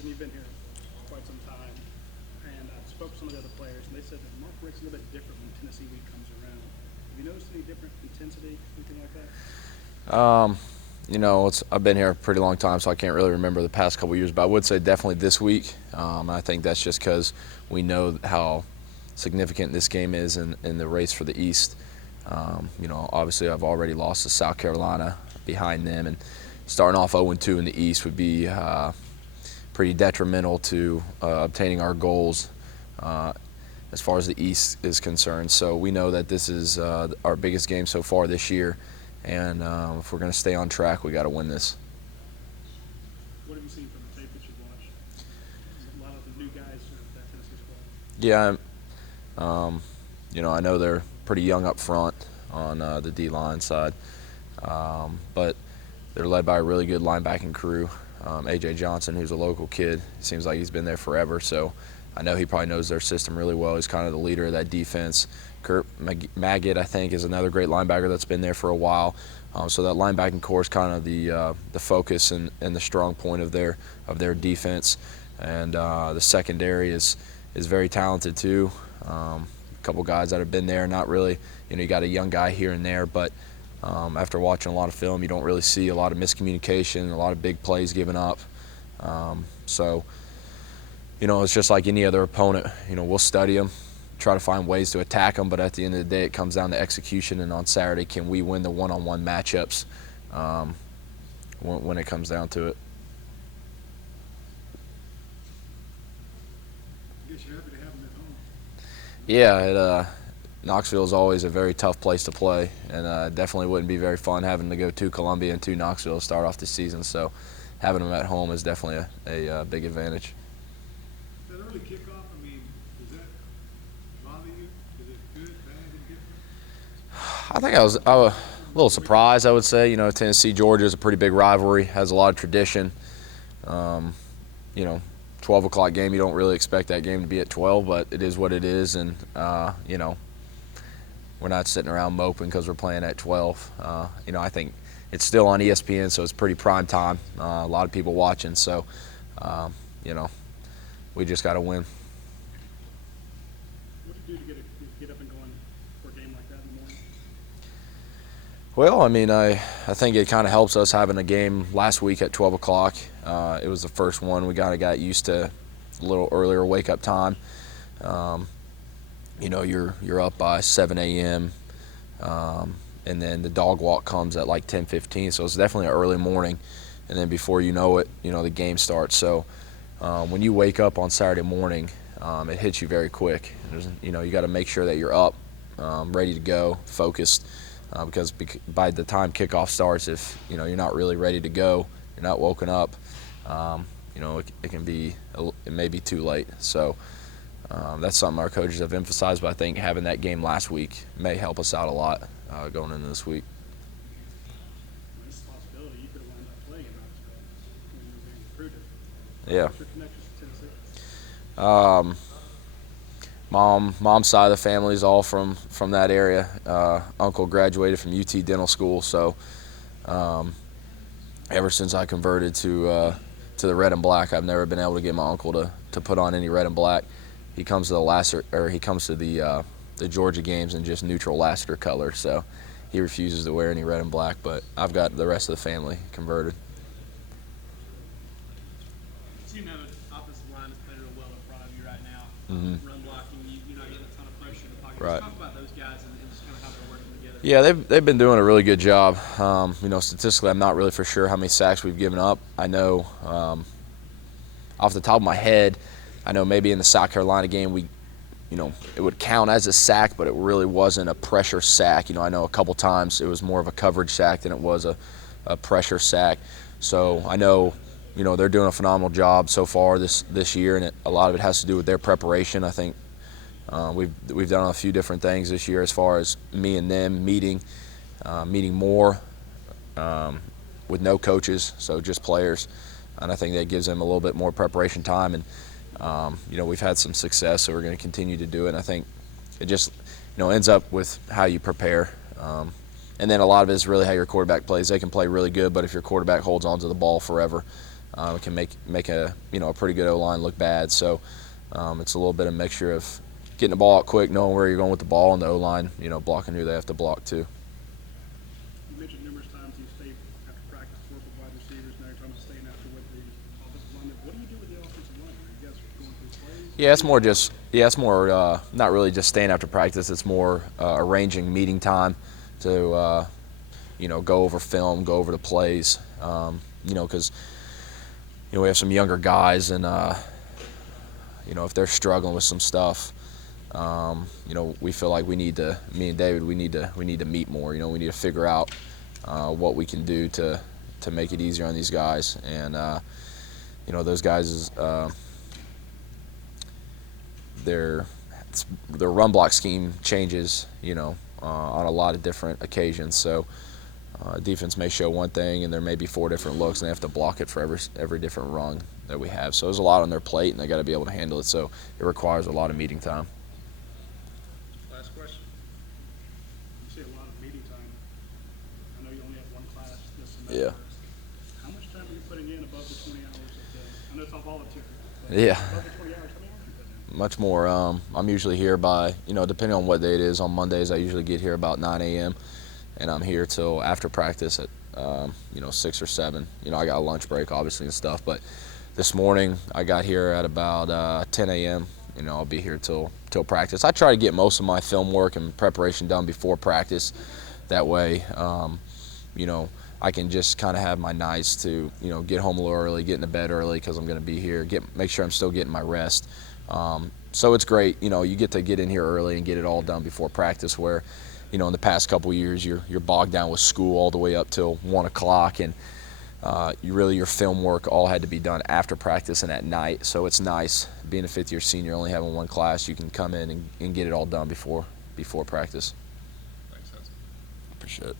Hutson, you've been here quite some time, and I spoke to some of the other players, and they said that Mark Richt's a little bit different when Tennessee week comes around. Have you noticed any different intensity, anything like that? I've been here a pretty long time, so I can't really remember the past couple of years, but I would say definitely this week. I think that's just because we know how significant this game is in the race for the East. Obviously I've already lost to South Carolina behind them, and starting off 0-2 in the East would be pretty detrimental to obtaining our goals as far as the East is concerned. So we know that this is our biggest game so far this year, and if we're going to stay on track, we got to win this. What have you seen from the tape that you've watched? A lot of the new guys that Tennessee squad. Yeah, I know they're pretty young up front on the D-line side, but they're led by a really good linebacking crew. A.J. Johnson, who's a local kid, seems like he's been there forever, so I know he probably knows their system really well. He's kind of the leader of that defense. Kurt Magid, I think, is another great linebacker that's been there for a while. So that linebacking core is kind of the focus and the strong point of their defense. And the secondary is very talented too. A couple guys that have been there, not really. You got a young guy here and there, but after watching a lot of film, you don't really see a lot of miscommunication, a lot of big plays given up. It's just like any other opponent. We'll study them, try to find ways to attack them, but at the end of the day, it comes down to execution. And on Saturday, can we win the one-on-one matchups when it comes down to it? I guess you're happy to have them at home. Yeah, Knoxville is always a very tough place to play, and definitely wouldn't be very fun having to go to Columbia and to Knoxville to start off the season. So having them at home is definitely a big advantage. That early kickoff, does that bother you? Is it good, bad, indifferent? I think I was a little surprised, I would say. Tennessee-Georgia is a pretty big rivalry, has a lot of tradition. 12 o'clock game, you don't really expect that game to be at 12, but it is what it is, and we're not sitting around moping because we're playing at 12. I think it's still on ESPN, so it's pretty prime time. A lot of people watching, so we just got to win. What do you do to get up and going for a game like that in the morning? Well, I think it kind of helps us having a game last week at 12 o'clock. It was the first one. We kind of got used to a little earlier wake-up time. You're up by 7 a.m., and then the dog walk comes at like 10:15, so it's definitely an early morning. And then before you know it, the game starts. So when you wake up on Saturday morning, it hits you very quick. You got to make sure that you're up, ready to go, focused, because by the time kickoff starts, if you're not really ready to go, you're not woken up, it may be too late. So that's something our coaches have emphasized, but I think having that game last week may help us out a lot going into this week. This is a possibility. You could have wound up playing in Knoxville when you were being recruited. Yeah. What's your connections to Tennessee? Mom's side of the family is all from that area. Uncle graduated from UT Dental School, so ever since I converted to the red and black, I've never been able to get my uncle to put on any red and black. He comes to the Georgia games in just neutral Lassiter color, so he refuses to wear any red and black. But I've got the rest of the family converted. The offensive line is playing real well in front of you right now. Mm-hmm. Run blocking, you're not getting a ton of pressure in the pocket. Right. Talk about those guys and just kind of how they're working together. Yeah, they've been doing a really good job. Statistically, I'm not really for sure how many sacks we've given up. I know off the top of my head, I know maybe in the South Carolina game it would count as a sack, but it really wasn't a pressure sack. I know a couple times it was more of a coverage sack than it was a pressure sack. So I know they're doing a phenomenal job so far this year, and a lot of it has to do with their preparation. I think we've done a few different things this year as far as me and them meeting more with no coaches, so just players, and I think that gives them a little bit more preparation time. And we've had some success, so we're going to continue to do it. And I think it just ends up with how you prepare. And then a lot of it is really how your quarterback plays. They can play really good, but if your quarterback holds on to the ball forever, It can make a a pretty good O-line look bad. So it's a little bit of mixture of getting the ball out quick, knowing where you're going with the ball, and the O-line blocking who they have to block too. You mentioned numerous times you stayed after practice to work with wide receivers. Now you're talking about staying after with the offensive linemen. What do you do with the offensive linemen? Are you guys going through plays? It's more not really just staying after practice. It's more arranging meeting time to go over film, go over the plays. Because we have some younger guys, and if they're struggling with some stuff, we feel like me and David, we need to meet more. We need to figure out what we can do to make it easier on these guys, and those guys their run block scheme changes, on a lot of different occasions. So defense may show one thing, and there may be 4 different looks, and they have to block it for every different rung that we have. So there's a lot on their plate, and they got to be able to handle it. So it requires a lot of meeting time. Last question. You say a lot of meeting time. I know you only have one class this semester. Yeah. How much time are you putting in above the 20 hours a day? I know it's all voluntary. Yeah. Above the 20 hours, how many hours are you putting in? Much more. I'm usually here by, depending on what day it is. On Mondays, I usually get here about 9 a.m. and I'm here till after practice at 6 or 7. I got a lunch break obviously and stuff, but this morning I got here at about 10 a.m. I'll be here till practice. I try to get most of my film work and preparation done before practice. That way, I can just kind of have my nights to get home a little early, get into bed early because I'm going to be here. Make sure I'm still getting my rest. So it's great. You get to get in here early and get it all done before practice, where in the past couple of years, you're bogged down with school all the way up till 1 o'clock, and your film work all had to be done after practice and at night. So it's nice being a 5th-year senior, only having one class. You can come in and get it all done before practice. Thanks, Hutson. Appreciate it.